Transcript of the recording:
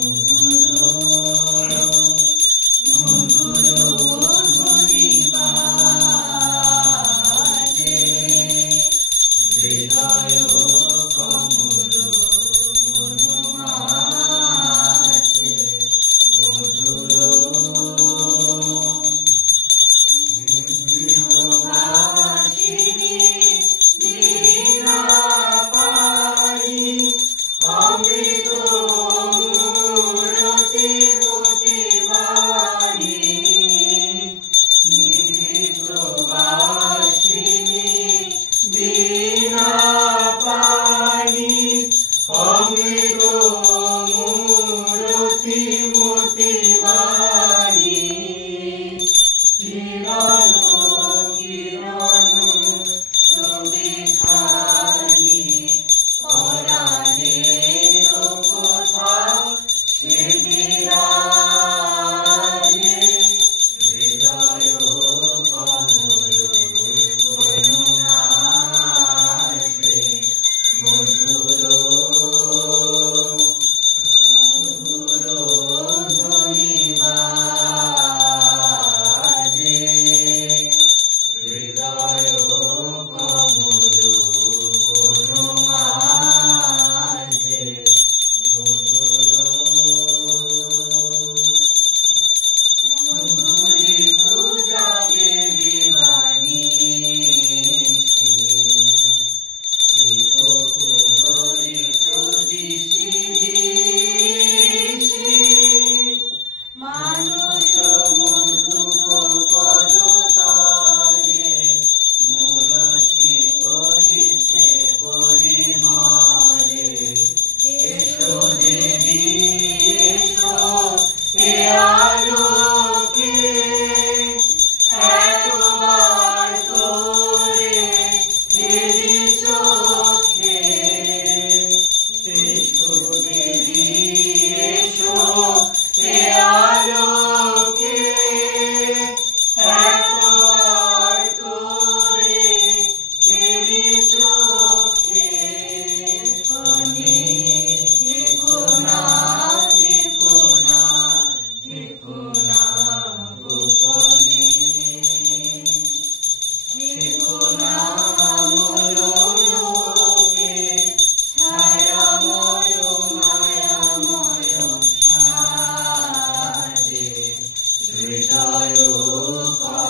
Mm-hmm. 无法